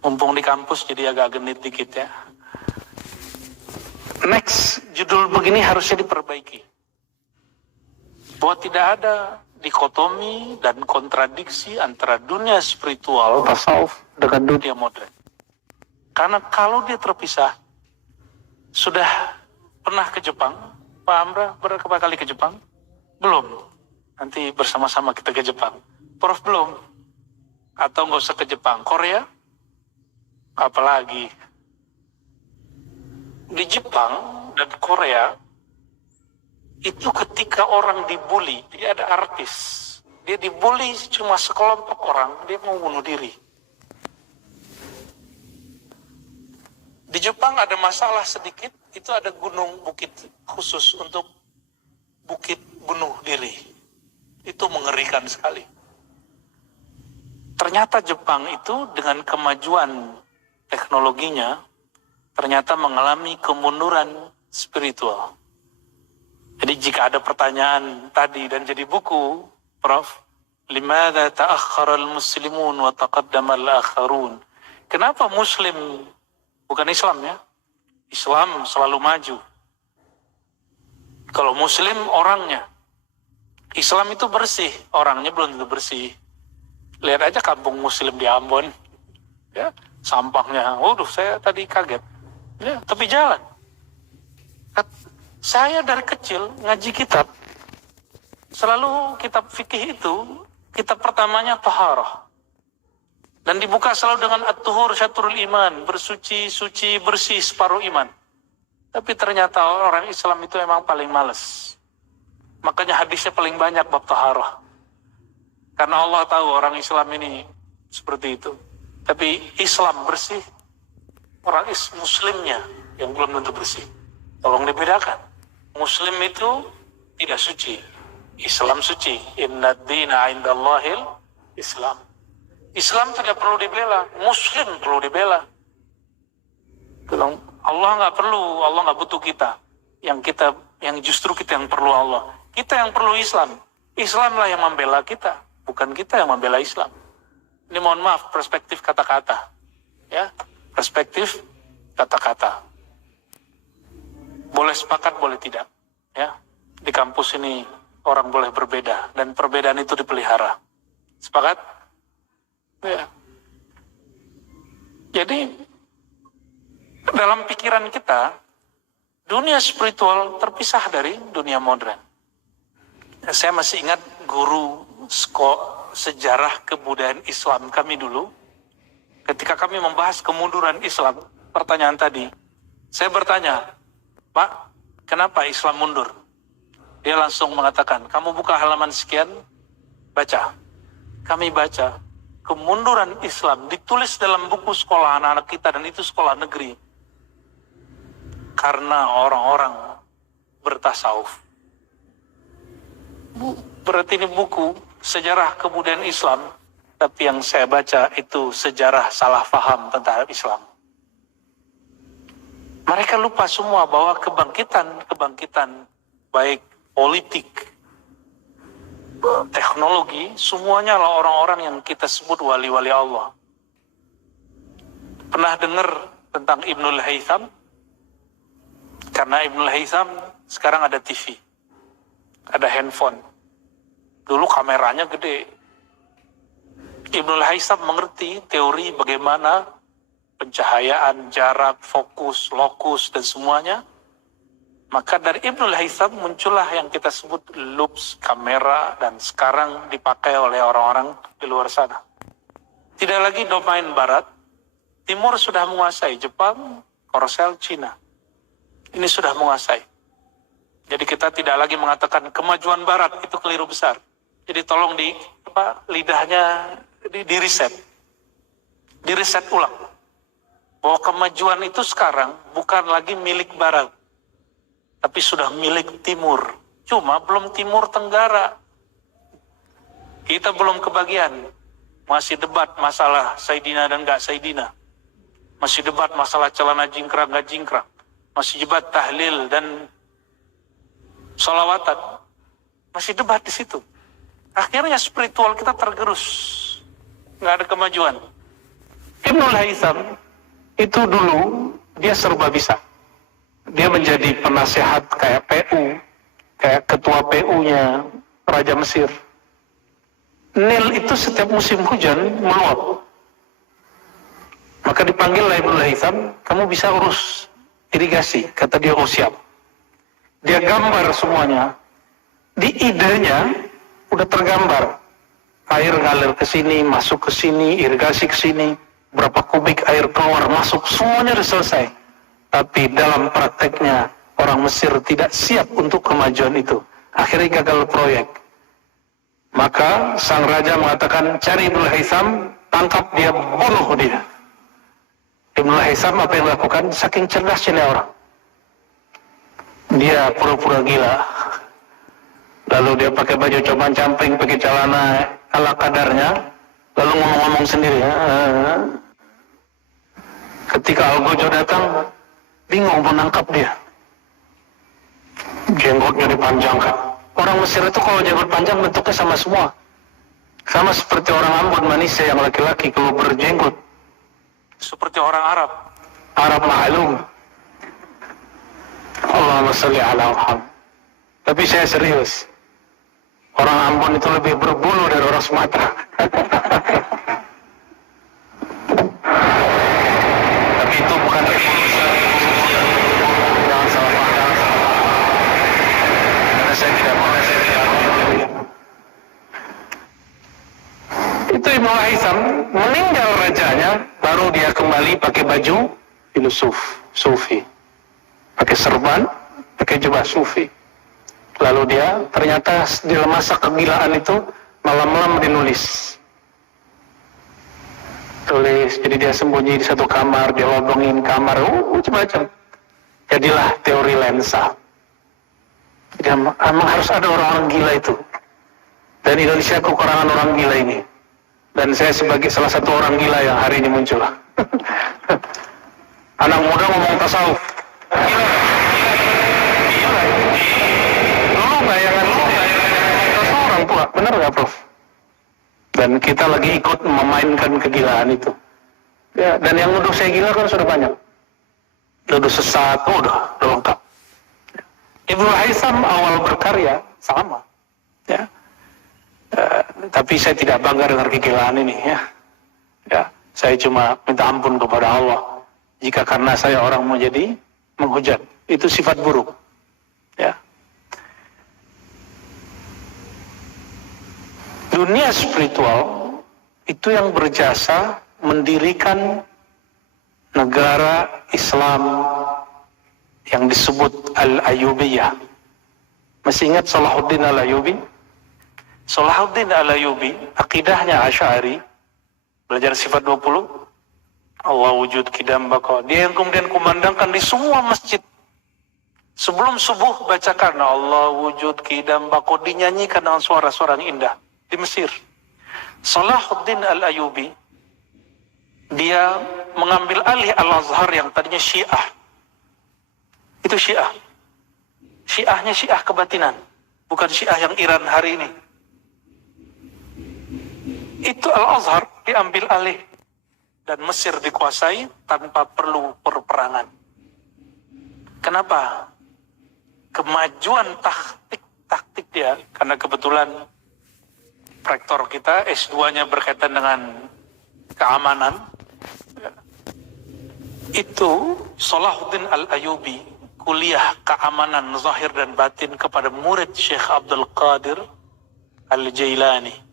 Mumpung di kampus jadi agak genit dikit ya. Next, judul begini harusnya diperbaiki. Bahwa tidak ada dikotomi dan kontradiksi antara dunia spiritual, tasawuf, dengan dunia modern. Karena kalau dia terpisah, sudah pernah ke Jepang? Pak Amra berapa kali ke Jepang? Belum. Nanti bersama-sama kita ke Jepang. Prof belum? Atau nggak usah ke Jepang? Korea? Apalagi? Di Jepang dan Korea, itu ketika orang dibully, dia ada artis. Dia dibully cuma sekelompok orang, dia mau bunuh diri. Di Jepang ada masalah sedikit, itu ada gunung bukit khusus untuk bukit bunuh diri. Itu mengerikan sekali. Ternyata Jepang itu dengan kemajuan teknologinya, ternyata mengalami kemunduran spiritual. Jadi jika ada pertanyaan tadi dan jadi buku, Prof, limadha ta'akhkhara al-muslimun wa taqaddama al-akharun? Kenapa Muslim, bukan Islam ya, Islam selalu maju. Kalau Muslim orangnya, Islam itu bersih, orangnya belum tentu bersih. Lihat aja kampung Muslim di Ambon, ya, sampahnya, waduh saya tadi kaget, ya, tepi jalan. Saya dari kecil ngaji kitab, selalu kitab fikih itu, kitab pertamanya taharah. Dan dibuka selalu dengan at-tuhur syatrul iman, bersuci, suci, bersih, separuh iman. Tapi ternyata orang Islam itu memang paling malas. Makanya hadisnya paling banyak bab taharah. Karena Allah tahu orang Islam ini seperti itu. Tapi Islam bersih, orang Muslimnya yang belum tentu bersih. Tolong dibedakan. Muslim itu tidak suci, Islam suci. Inna ad-dina 'indallahil Islam. Islam tidak perlu dibela, Muslim perlu dibela. Allah nggak perlu, Allah nggak butuh kita. Yang justru kita yang perlu Allah. Kita yang perlu Islam. Islamlah yang membela kita, bukan kita yang membela Islam. Ini mohon maaf, perspektif kata-kata, ya, perspektif kata-kata. Boleh sepakat, boleh tidak, ya. Di kampus ini orang boleh berbeda dan perbedaan itu dipelihara. Sepakat? Ya. Jadi dalam pikiran kita, dunia spiritual terpisah dari dunia modern. Saya masih ingat guru sejarah kebudayaan Islam kami dulu, ketika kami membahas kemunduran Islam, pertanyaan tadi, saya bertanya, Pak, kenapa Islam mundur? Dia langsung mengatakan, kamu buka halaman sekian, baca. Kami baca, kemunduran Islam ditulis dalam buku sekolah anak-anak kita, dan itu sekolah negeri. Karena orang-orang bertasawuf. Berarti ini buku sejarah kebudayaan Islam, tapi yang saya baca itu sejarah salah faham tentang Islam. Mereka lupa semua bahwa kebangkitan baik politik, teknologi, semuanya adalah orang-orang yang kita sebut wali-wali Allah. Pernah dengar tentang Ibnul Haytham? Karena Ibnul Haytham sekarang ada TV, ada handphone. Dulu kameranya gede. Ibnul Haytham mengerti teori bagaimana pencahayaan, jarak, fokus, lokus, dan semuanya. Maka dari Ibnul Haytham muncullah yang kita sebut loops, kamera, dan sekarang dipakai oleh orang-orang di luar sana. Tidak lagi domain barat, timur sudah menguasai, Jepang, Korsel, Cina. Ini sudah menguasai. Jadi kita tidak lagi mengatakan kemajuan barat, itu keliru besar. Jadi tolong lidahnya di-reset. Di-reset ulang. Bahwa kemajuan itu sekarang bukan lagi milik barat, tapi sudah milik timur. Cuma belum timur tenggara. Kita belum kebagian. Masih debat masalah Sayyidina dan gak Sayyidina. Masih debat masalah celana jingkrang gak jingkrang. Masih debat tahlil dan sholawatan. Masih debat di situ. Akhirnya spiritual kita tergerus. Gak ada kemajuan. Ibnul Haytham itu dulu dia serba bisa. Dia menjadi penasehat kayak PU, kayak ketua PU-nya Raja Mesir. Nil itu setiap musim hujan meluap. Maka dipanggil Ibnul Haytham, kamu bisa urus irigasi. Kata dia, oh siap. Dia gambar semuanya. Di idenya udah tergambar. Air ngalir ke sini, masuk ke sini, irigasi ke sini, berapa kubik air keluar, masuk, semuanya sudah selesai. Tapi dalam prakteknya, orang Mesir tidak siap untuk kemajuan itu. Akhirnya gagal proyek. Maka sang raja mengatakan, cari Ibnul Haytham, tangkap dia, bunuh dia. Ibnul Haytham apa yang dilakukan? Saking cerdasnya orang. Dia pura-pura gila. Lalu dia pakai baju coban camping, pakai celana ala kadarnya, lalu ngomong-ngomong sendiri. Ketika Algojo datang, bingung menangkap dia. Jenggotnya dipanjangkan. Orang Mesir itu kalau jenggot panjang bentuknya sama semua. Sama seperti orang Ambon Malaysia yang laki-laki kalau berjenggot. Seperti orang Arab. Arab ma'lum. Allahumma salli ala Muhammad. Tapi saya serius. Orang Ambon itu lebih berbulu dari orang Sumatera. Tapi itu bukan revolusi. Jangan salah paham. Karena saya tidak mau. Itu Ibnul Haytham meninggal rajanya, baru dia kembali pakai baju filosof, sufi. Pakai serban, pakai jubah sufi. Lalu dia ternyata di masa kegilaan itu malam-malam dinulis. Tulis, jadi dia sembunyi di satu kamar, dia lobongin kamar, macam-macam. Jadilah teori lensa. Jadi memang harus ada orang-orang gila itu. Dan Indonesia kekurangan orang gila ini. Dan saya sebagai salah satu orang gila yang hari ini muncul. Anak muda ngomong tasawuf. Gila. Dulu bayangan tasawuf orang tua, benar nggak Prof? Dan kita lagi ikut memainkan kegilaan itu. Ya, dan yang nuduh saya gila kan sudah banyak. Nuduh sesat, udah lengkap. Ibnul Haytham awal berkarya sama, ya. Tapi saya tidak bangga dengan kegilaan ini, ya. Ya, saya cuma minta ampun kepada Allah jika karena saya orang menjadi menghujat. Itu sifat buruk, ya. Dunia spiritual itu yang berjasa mendirikan negara Islam yang disebut Al-Ayyubiyah. Masih ingat Salahuddin Al-Ayyubi? Salahuddin Al-Ayyubi, akidahnya Asy'ari, belajar sifat 20, Allah wujud kidam baqa. Dia yang kemudian kumandangkan di semua masjid. Sebelum subuh bacakan Allah wujud kidam baqa, dinyanyikan dengan suara-suara yang indah di Mesir. Salahuddin Al-Ayyubi, dia mengambil alih Al-Azhar yang tadinya Syiah. Itu Syiah. Syiahnya Syiah kebatinan, bukan Syiah yang Iran hari ini. Itu Al-Azhar diambil alih dan Mesir dikuasai tanpa perlu perperangan. Kenapa? Kemajuan taktik dia, karena kebetulan rektor kita S2-nya berkaitan dengan keamanan. Itu Salahuddin Al-Ayyubi kuliah keamanan zahir dan batin kepada murid Syekh Abdul Qadir Al-Jailani.